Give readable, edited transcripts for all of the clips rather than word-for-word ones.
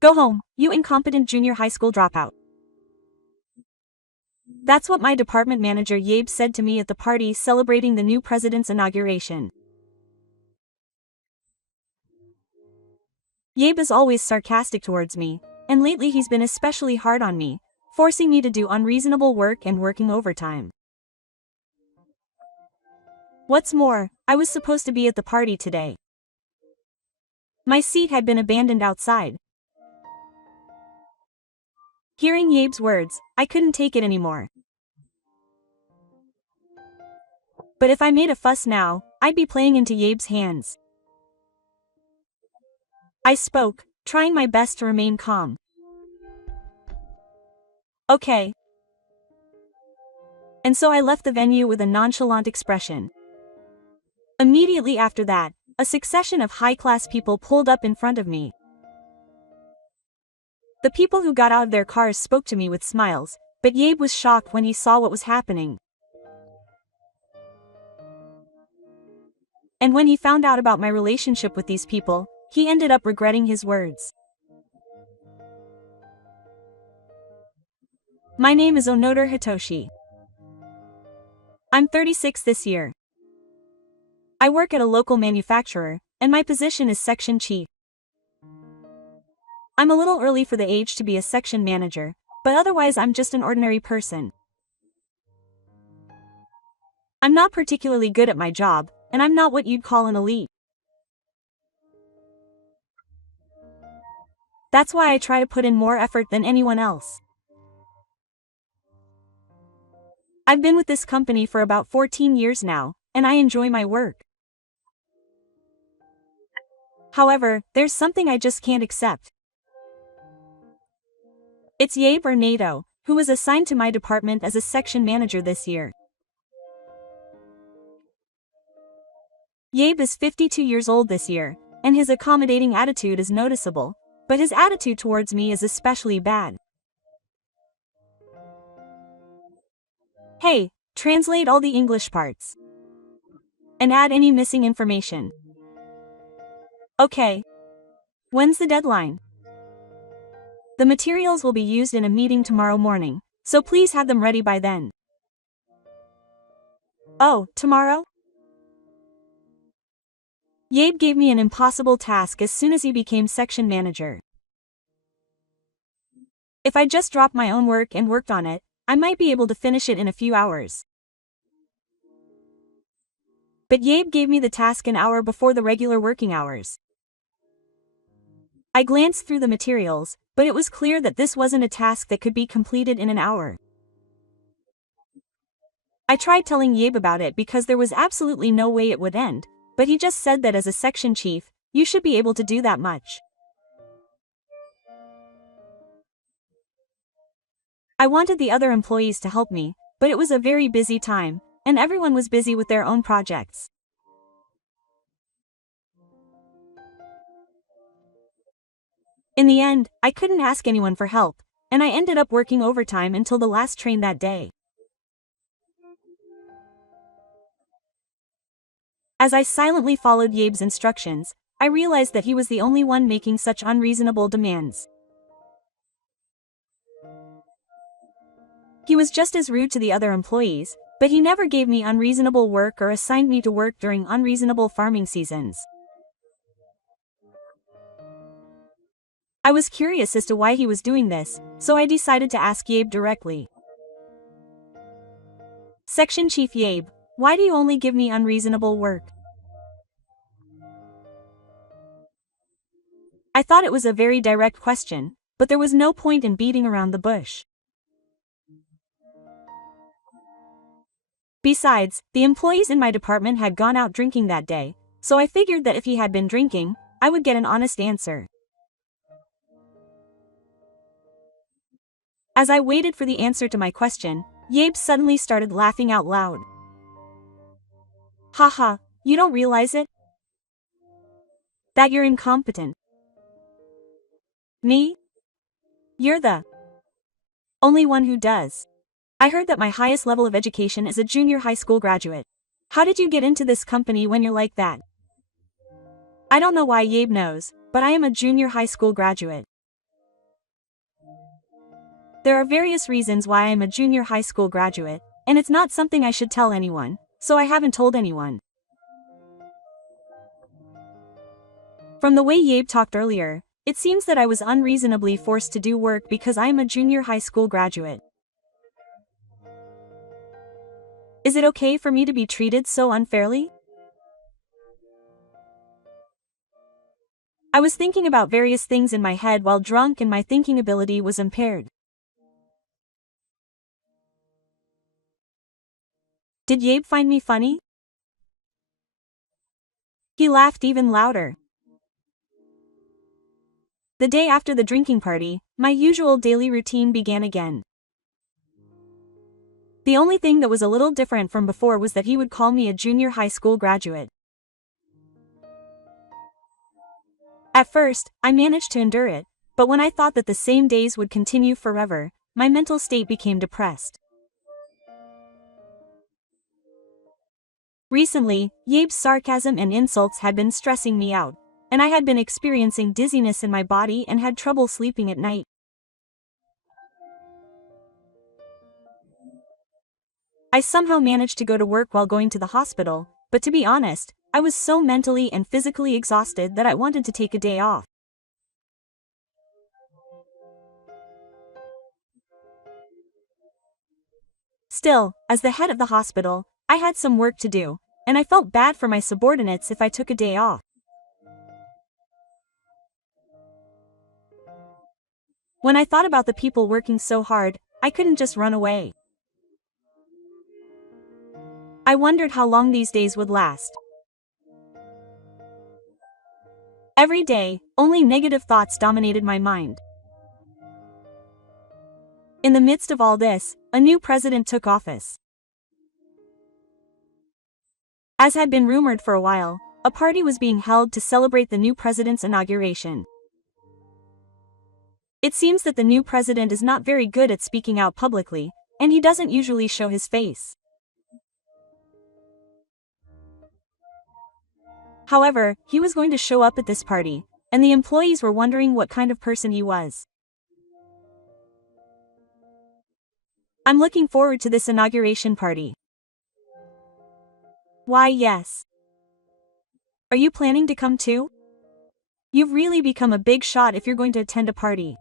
Go home, you incompetent junior high school dropout. That's what my department manager Yabe said to me at the party celebrating the new president's inauguration. Yabe is always sarcastic towards me, and lately he's been especially hard on me, forcing me to do unreasonable work and working overtime. What's more, I was supposed to be at the party today. My seat had been abandoned outside. Hearing Yabe's words, I couldn't take it anymore. But if I made a fuss now, I'd be playing into Yabe's hands. I spoke, trying my best to remain calm. Okay. And so I left the venue with a nonchalant expression. Immediately after that, a succession of high-class people pulled up in front of me. The people who got out of their cars spoke to me with smiles, but Yabe was shocked when he saw what was happening. And when he found out about my relationship with these people, he ended up regretting his words. My name is Onoda Hitoshi. I'm 36 this year. I work at a local manufacturer, and my position is section chief. I'm a little early for the age to be a section manager, but otherwise I'm just an ordinary person. I'm not particularly good at my job, and I'm not what you'd call an elite. That's why I try to put in more effort than anyone else. I've been with this company for about 14 years now, and I enjoy my work. However, there's something I just can't accept. It's Yabe or NATO, who was assigned to my department as a section manager this year. Yabe is 52 years old this year, and his accommodating attitude is noticeable, but his attitude towards me is especially bad. Hey, translate all the English parts. And add any missing information. Okay. When's the deadline? The materials will be used in a meeting tomorrow morning, so please have them ready by then. Oh, tomorrow? Yabe gave me an impossible task as soon as he became section manager. If I just dropped my own work and worked on it, I might be able to finish it in a few hours. But Yabe gave me the task an hour before the regular working hours. I glanced through the materials, but it was clear that this wasn't a task that could be completed in an hour. I tried telling Yabe about it because there was absolutely no way it would end, but he just said that as a section chief, you should be able to do that much. I wanted the other employees to help me, but it was a very busy time, and everyone was busy with their own projects. In the end, I couldn't ask anyone for help, and I ended up working overtime until the last train that day. As I silently followed Yabe's instructions, I realized that he was the only one making such unreasonable demands. He was just as rude to the other employees, but he never gave me unreasonable work or assigned me to work during unreasonable farming seasons. I was curious as to why he was doing this, so I decided to ask Yabe directly. Section Chief Yabe, why do you only give me unreasonable work? I thought it was a very direct question, but there was no point in beating around the bush. Besides, the employees in my department had gone out drinking that day, so I figured that if he had been drinking, I would get an honest answer. As I waited for the answer to my question, Yabe suddenly started laughing out loud. Haha, you don't realize it? That you're incompetent. Me? You're the only one who does. I heard that my highest level of education is a junior high school graduate. How did you get into this company when you're like that? I don't know why Yabe knows, but I am a junior high school graduate. There are various reasons why I'm a junior high school graduate, and it's not something I should tell anyone, so I haven't told anyone. From the way Yabe talked earlier, it seems that I was unreasonably forced to do work because I am a junior high school graduate. Is it okay for me to be treated so unfairly? I was thinking about various things in my head while drunk and my thinking ability was impaired. Did Yabe find me funny? He laughed even louder. The day after the drinking party, my usual daily routine began again. The only thing that was a little different from before was that he would call me a junior high school graduate. At first, I managed to endure it, but when I thought that the same days would continue forever, my mental state became depressed. Recently, Yabe's sarcasm and insults had been stressing me out, and I had been experiencing dizziness in my body and had trouble sleeping at night. I somehow managed to go to work while going to the hospital, but to be honest, I was so mentally and physically exhausted that I wanted to take a day off. Still, as the head of the hospital, I had some work to do, and I felt bad for my subordinates if I took a day off. When I thought about the people working so hard, I couldn't just run away. I wondered how long these days would last. Every day, only negative thoughts dominated my mind. In the midst of all this, a new president took office. As had been rumored for a while, a party was being held to celebrate the new president's inauguration. It seems that the new president is not very good at speaking out publicly, and he doesn't usually show his face. However, he was going to show up at this party, and the employees were wondering what kind of person he was. I'm looking forward to this inauguration party. Why, yes. Are you planning to come too? You've really become a big shot if you're going to attend a party.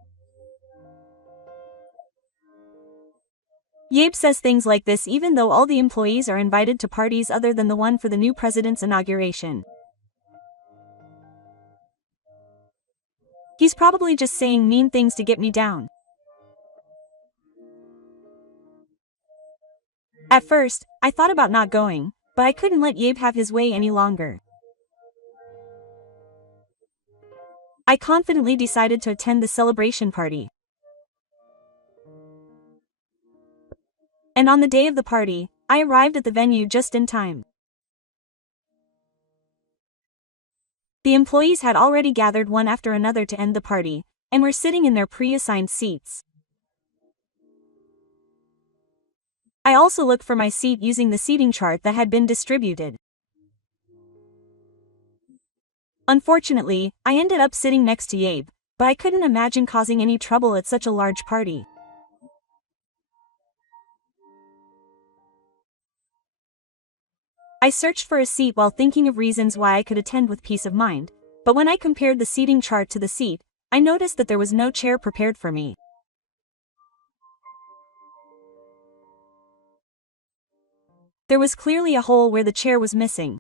Yabe says things like this even though all the employees are invited to parties other than the one for the new president's inauguration. He's probably just saying mean things to get me down. At first, I thought about not going, but I couldn't let Yabe have his way any longer. I confidently decided to attend the celebration party. And on the day of the party, I arrived at the venue just in time. The employees had already gathered one after another to end the party, and were sitting in their pre-assigned seats. I also looked for my seat using the seating chart that had been distributed. Unfortunately, I ended up sitting next to Yabe, but I couldn't imagine causing any trouble at such a large party. I searched for a seat while thinking of reasons why I could attend with peace of mind, but when I compared the seating chart to the seat, I noticed that there was no chair prepared for me. There was clearly a hole where the chair was missing.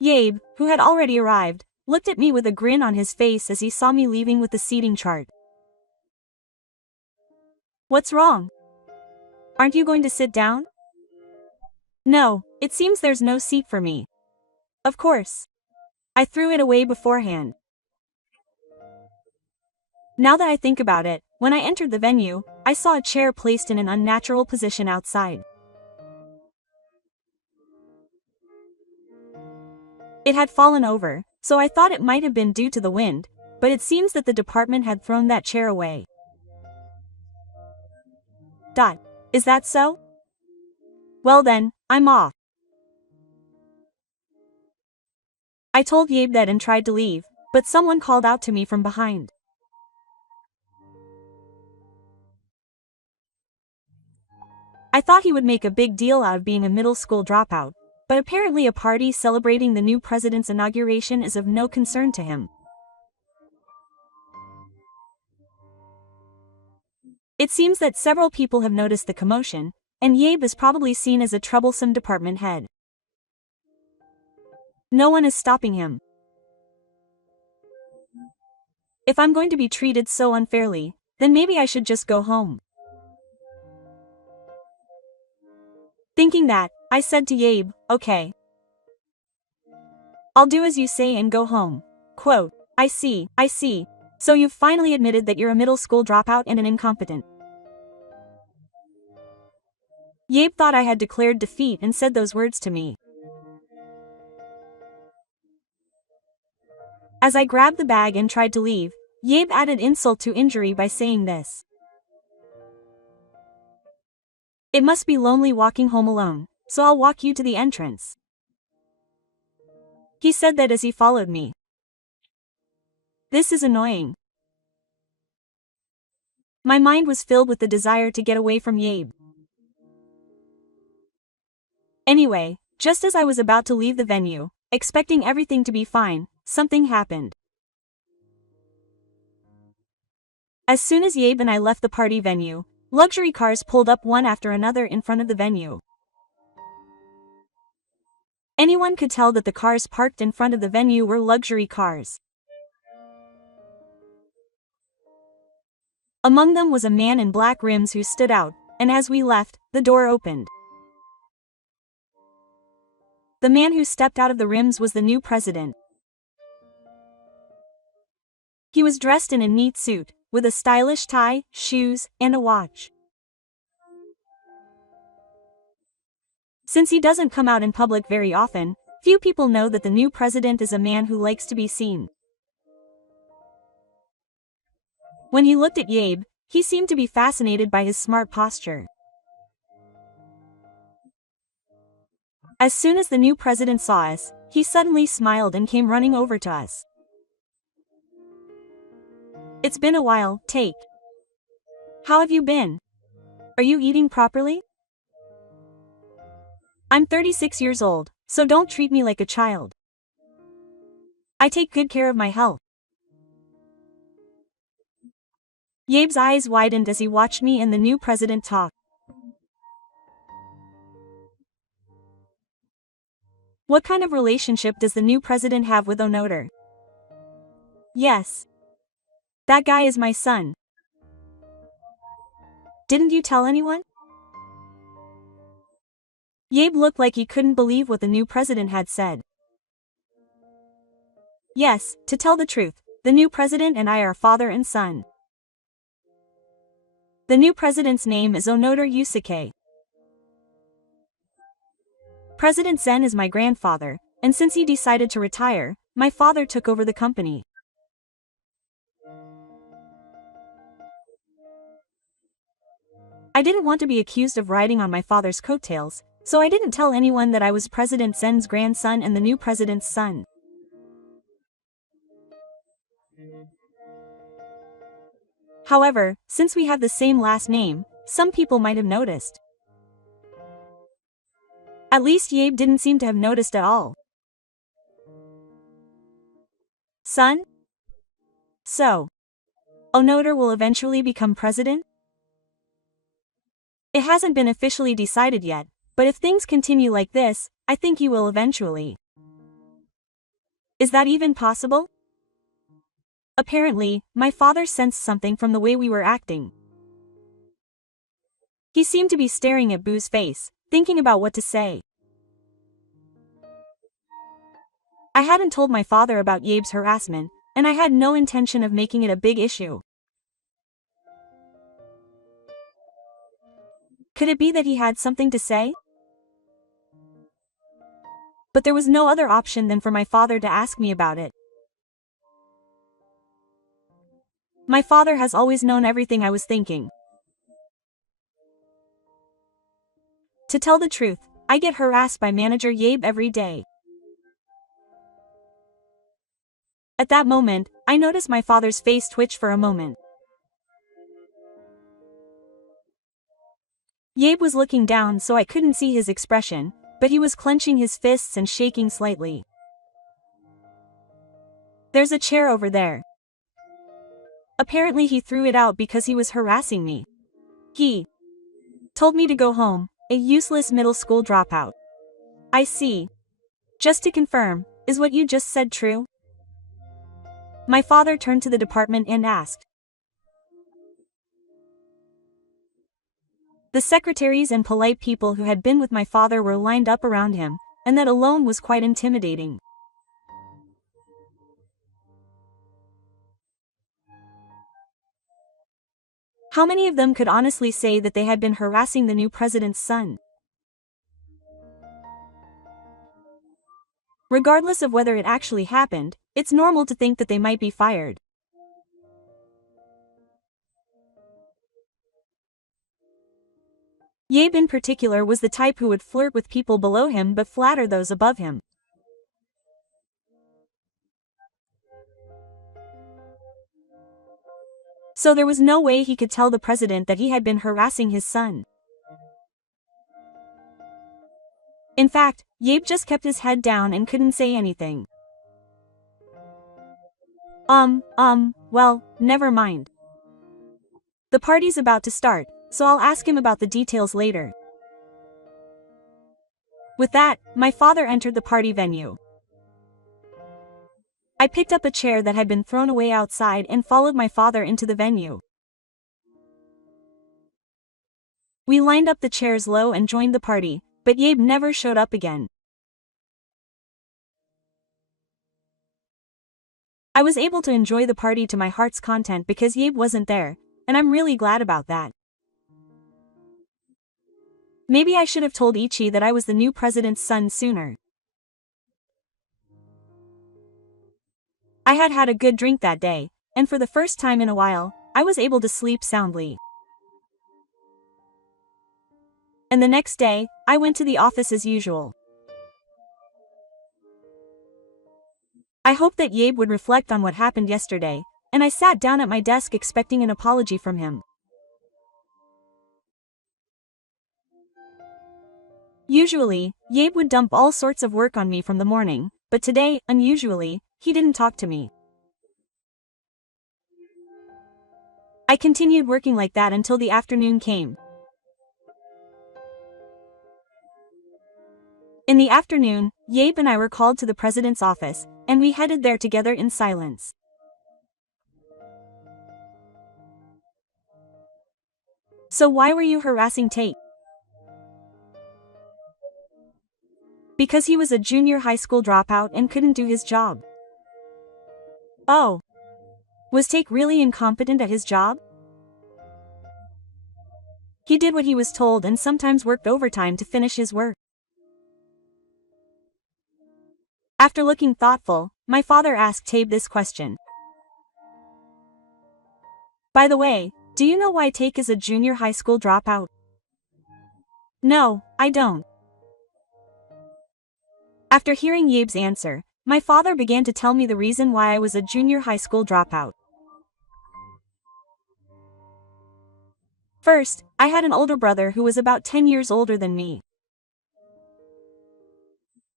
Yabe, who had already arrived, looked at me with a grin on his face as he saw me leaving with the seating chart. What's wrong? Aren't you going to sit down? No, it seems there's no seat for me. Of course. I threw it away beforehand. Now that I think about it, when I entered the venue, I saw a chair placed in an unnatural position outside. It had fallen over, so I thought it might have been due to the wind, but it seems that the department had thrown that chair away. Is that so? Well then, I'm off. I told Yabe that and tried to leave, but someone called out to me from behind. I thought he would make a big deal out of being a middle school dropout, but apparently a party celebrating the new president's inauguration is of no concern to him. It seems that several people have noticed the commotion, and Yabe is probably seen as a troublesome department head. No one is stopping him. If I'm going to be treated so unfairly, then maybe I should just go home. Thinking that, I said to Yabe, okay. I'll do as you say and go home. Quote, I see. So you've finally admitted that you're a middle school dropout and an incompetent. Yabe thought I had declared defeat and said those words to me. As I grabbed the bag and tried to leave, Yabe added insult to injury by saying this. It must be lonely walking home alone, so I'll walk you to the entrance. He said that as he followed me. This is annoying. My mind was filled with the desire to get away from Yabe. Anyway, just as I was about to leave the venue, expecting everything to be fine, something happened. As soon as Yabe and I left the party venue, luxury cars pulled up one after another in front of the venue. Anyone could tell that the cars parked in front of the venue were luxury cars. Among them was a man in black rims who stood out, and as we left, the door opened. The man who stepped out of the rims was the new president. He was dressed in a neat suit, with a stylish tie, shoes, and a watch. Since he doesn't come out in public very often, few people know that the new president is a man who likes to be seen. When he looked at Yabe, he seemed to be fascinated by his smart posture. As soon as the new president saw us, he suddenly smiled and came running over to us. It's been a while, Tate. How have you been? Are you eating properly? I'm 36 years old, so don't treat me like a child. I take good care of my health. Yabe's eyes widened as he watched me and the new president talk. What kind of relationship does the new president have with Onoda? Yes. That guy is my son. Didn't you tell anyone? Yabe looked like he couldn't believe what the new president had said. Yes, to tell the truth, the new president and I are father and son. The new president's name is Onoda Yusuke. President Zen is my grandfather, and since he decided to retire, my father took over the company. I didn't want to be accused of riding on my father's coattails, so I didn't tell anyone that I was President Zen's grandson and the new president's son. However, since we have the same last name, some people might have noticed. At least Yabe didn't seem to have noticed at all. Son? So, Onoda will eventually become president? It hasn't been officially decided yet, but if things continue like this, I think he will eventually. Is that even possible? Apparently, my father sensed something from the way we were acting. He seemed to be staring at Boo's face, thinking about what to say. I hadn't told my father about Yabe's harassment, and I had no intention of making it a big issue. Could it be that he had something to say? But there was no other option than for my father to ask me about it. My father has always known everything I was thinking. To tell the truth, I get harassed by manager Yabe every day. At that moment, I noticed my father's face twitch for a moment. Yabe was looking down so I couldn't see his expression, but he was clenching his fists and shaking slightly. There's a chair over there. Apparently he threw it out because he was harassing me. He told me to go home, a useless middle school dropout. I see. Just to confirm, is what you just said true? My father turned to the department and asked. The secretaries and polite people who had been with my father were lined up around him, and that alone was quite intimidating. How many of them could honestly say that they had been harassing the new president's son? Regardless of whether it actually happened, it's normal to think that they might be fired. Yabe in particular was the type who would flirt with people below him but flatter those above him. So there was no way he could tell the president that he had been harassing his son. In fact, Yabe just kept his head down and couldn't say anything. Well, never mind. The party's about to start, so I'll ask him about the details later. With that, my father entered the party venue. I picked up a chair that had been thrown away outside and followed my father into the venue. We lined up the chairs low and joined the party, but Yabe never showed up again. I was able to enjoy the party to my heart's content because Yabe wasn't there, and I'm really glad about that. Maybe I should have told Ichi that I was the new president's son sooner. I had had a good drink that day, and for the first time in a while, I was able to sleep soundly. And the next day, I went to the office as usual. I hoped that Yabe would reflect on what happened yesterday, and I sat down at my desk expecting an apology from him. Usually, Yabe would dump all sorts of work on me from the morning, but today, unusually, he didn't talk to me. I continued working like that until the afternoon came. In the afternoon, Yabe and I were called to the president's office, and we headed there together in silence. So why were you harassing Tate? Because he was a junior high school dropout and couldn't do his job. Oh. Was Tate really incompetent at his job? He did what he was told and sometimes worked overtime to finish his work. After looking thoughtful, my father asked Tate this question. By the way, do you know why Tate is a junior high school dropout? No, I don't. After hearing Yabe's answer, my father began to tell me the reason why I was a junior high school dropout. First, I had an older brother who was about 10 years older than me.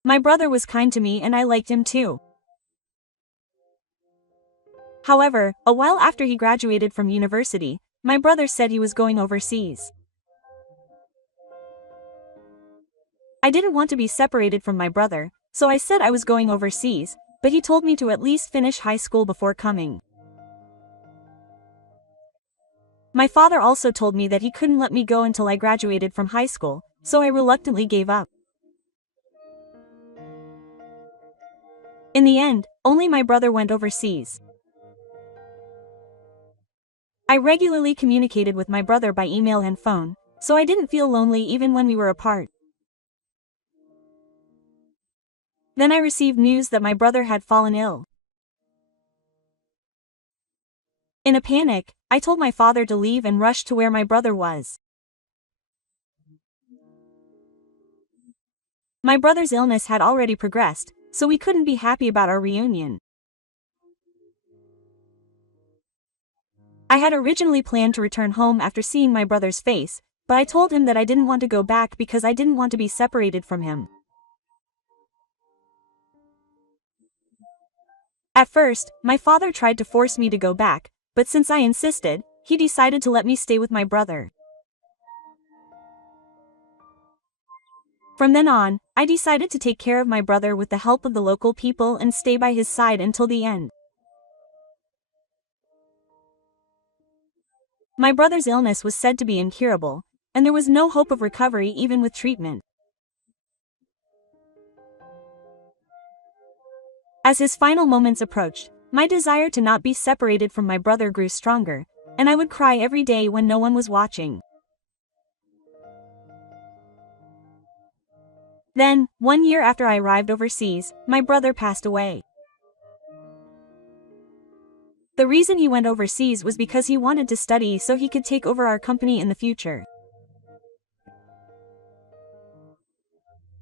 My brother was kind to me and I liked him too. However, a while after he graduated from university, my brother said he was going overseas. I didn't want to be separated from my brother, so I said I was going overseas, but he told me to at least finish high school before coming. My father also told me that he couldn't let me go until I graduated from high school, so I reluctantly gave up. In the end, only my brother went overseas. I regularly communicated with my brother by email and phone, so I didn't feel lonely even when we were apart. Then I received news that my brother had fallen ill. In a panic, I told my father to leave and rush to where my brother was. My brother's illness had already progressed, so we couldn't be happy about our reunion. I had originally planned to return home after seeing my brother's face, but I told him that I didn't want to go back because I didn't want to be separated from him. At first, my father tried to force me to go back, but since I insisted, he decided to let me stay with my brother. From then on, I decided to take care of my brother with the help of the local people and stay by his side until the end. My brother's illness was said to be incurable, and there was no hope of recovery even with treatment. As his final moments approached, my desire to not be separated from my brother grew stronger, and I would cry every day when no one was watching. Then, 1 year after I arrived overseas, my brother passed away. The reason he went overseas was because he wanted to study so he could take over our company in the future.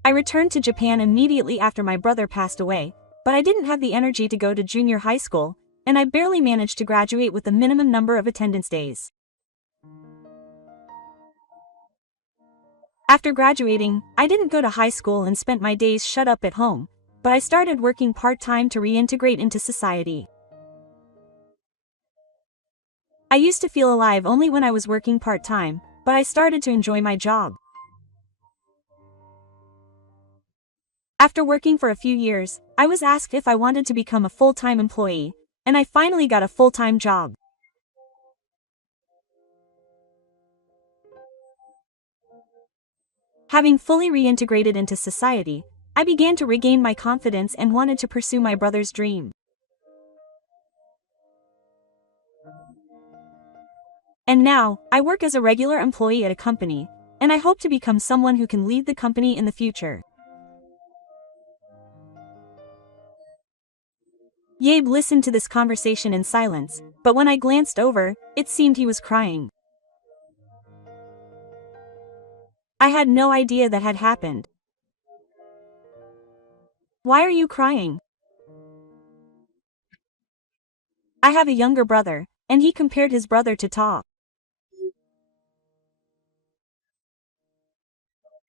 I returned to Japan immediately after my brother passed away, but I didn't have the energy to go to junior high school, and I barely managed to graduate with the minimum number of attendance days. After graduating, I didn't go to high school and spent my days shut up at home, but I started working part-time to reintegrate into society. I used to feel alive only when I was working part-time, but I started to enjoy my job. After working for a few years, I was asked if I wanted to become a full-time employee, and I finally got a full-time job. Having fully reintegrated into society, I began to regain my confidence and wanted to pursue my brother's dream. And now, I work as a regular employee at a company, and I hope to become someone who can lead the company in the future. Yabe listened to this conversation in silence, but when I glanced over, it seemed he was crying. I had no idea that had happened. Why are you crying? I have a younger brother, and he compared his brother to Ta.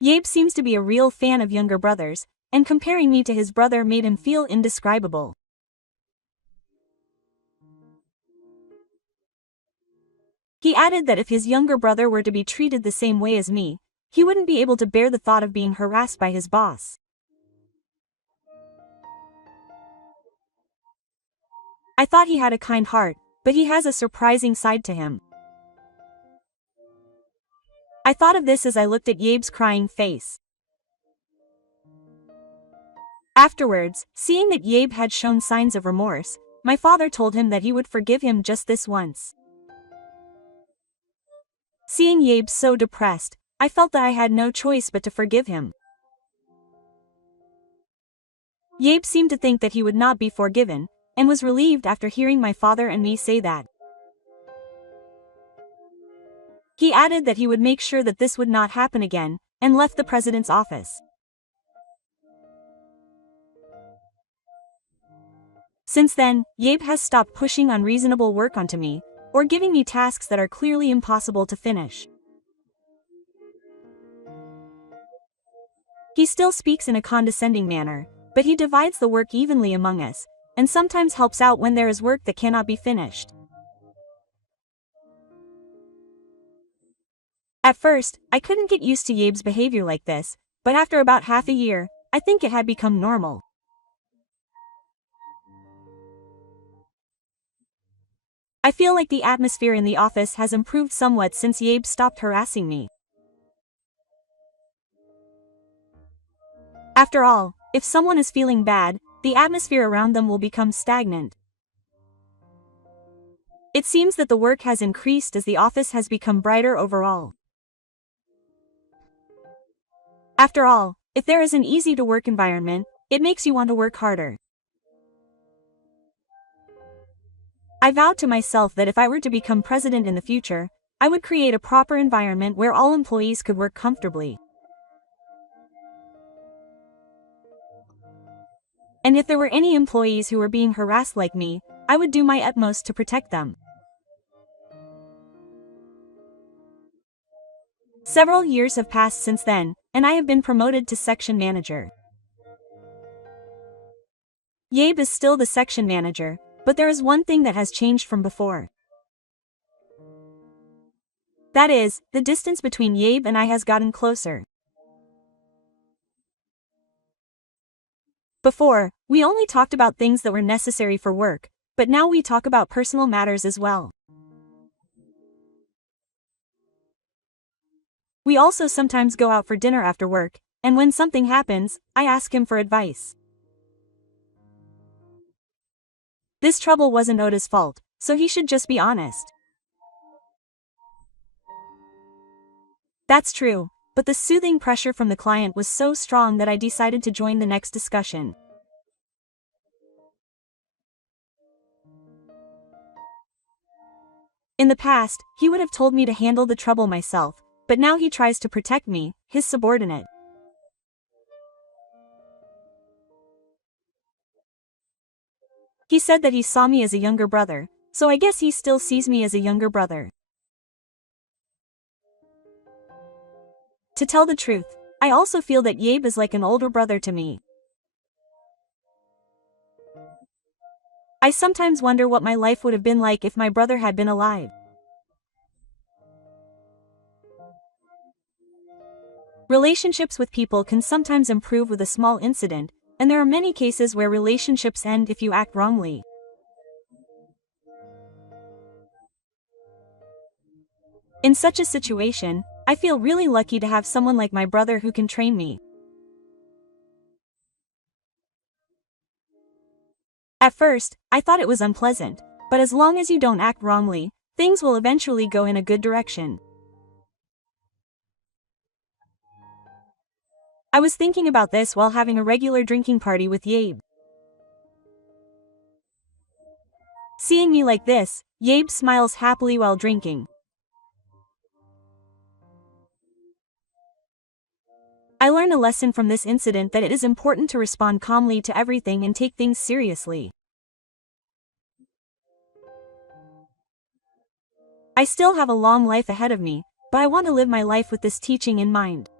Yabe seems to be a real fan of younger brothers, and comparing me to his brother made him feel indescribable. He added that if his younger brother were to be treated the same way as me, he wouldn't be able to bear the thought of being harassed by his boss. I thought he had a kind heart, but he has a surprising side to him. I thought of this as I looked at Yabe's crying face. Afterwards, seeing that Yabe had shown signs of remorse, my father told him that he would forgive him just this once. Seeing Yabe so depressed, I felt that I had no choice but to forgive him. Yabe seemed to think that he would not be forgiven, and was relieved after hearing my father and me say that. He added that he would make sure that this would not happen again, and left the president's office. Since then, Yabe has stopped pushing unreasonable work onto me, or giving me tasks that are clearly impossible to finish. He still speaks in a condescending manner, but he divides the work evenly among us, and sometimes helps out when there is work that cannot be finished. At first, I couldn't get used to Yabe's behavior like this, but after about half a year, I think it had become normal. I feel like the atmosphere in the office has improved somewhat since Yabe stopped harassing me. After all, if someone is feeling bad, the atmosphere around them will become stagnant. It seems that the work has increased as the office has become brighter overall. After all, if there is an easy-to-work environment, it makes you want to work harder. I vowed to myself that if I were to become president in the future, I would create a proper environment where all employees could work comfortably. And if there were any employees who were being harassed like me, I would do my utmost to protect them. Several years have passed since then, and I have been promoted to section manager. Yabe is still the section manager, but there is one thing that has changed from before. That is, the distance between Yabe and I has gotten closer. Before, we only talked about things that were necessary for work, but now we talk about personal matters as well. We also sometimes go out for dinner after work, and when something happens, I ask him for advice. This trouble wasn't Oda's fault, so he should just be honest. That's true, but the soothing pressure from the client was so strong that I decided to join the next discussion. In the past, he would have told me to handle the trouble myself, but now he tries to protect me, his subordinate. He said that he saw me as a younger brother, so I guess he still sees me as a younger brother. To tell the truth, I also feel that Yabe is like an older brother to me. I sometimes wonder what my life would have been like if my brother had been alive. Relationships with people can sometimes improve with a small incident, and there are many cases where relationships end if you act wrongly. In such a situation, I feel really lucky to have someone like my brother who can train me. At first, I thought it was unpleasant, but as long as you don't act wrongly, things will eventually go in a good direction. I was thinking about this while having a regular drinking party with Yabe. Seeing me like this, Yabe smiles happily while drinking. I learned a lesson from this incident that it is important to respond calmly to everything and take things seriously. I still have a long life ahead of me, but I want to live my life with this teaching in mind.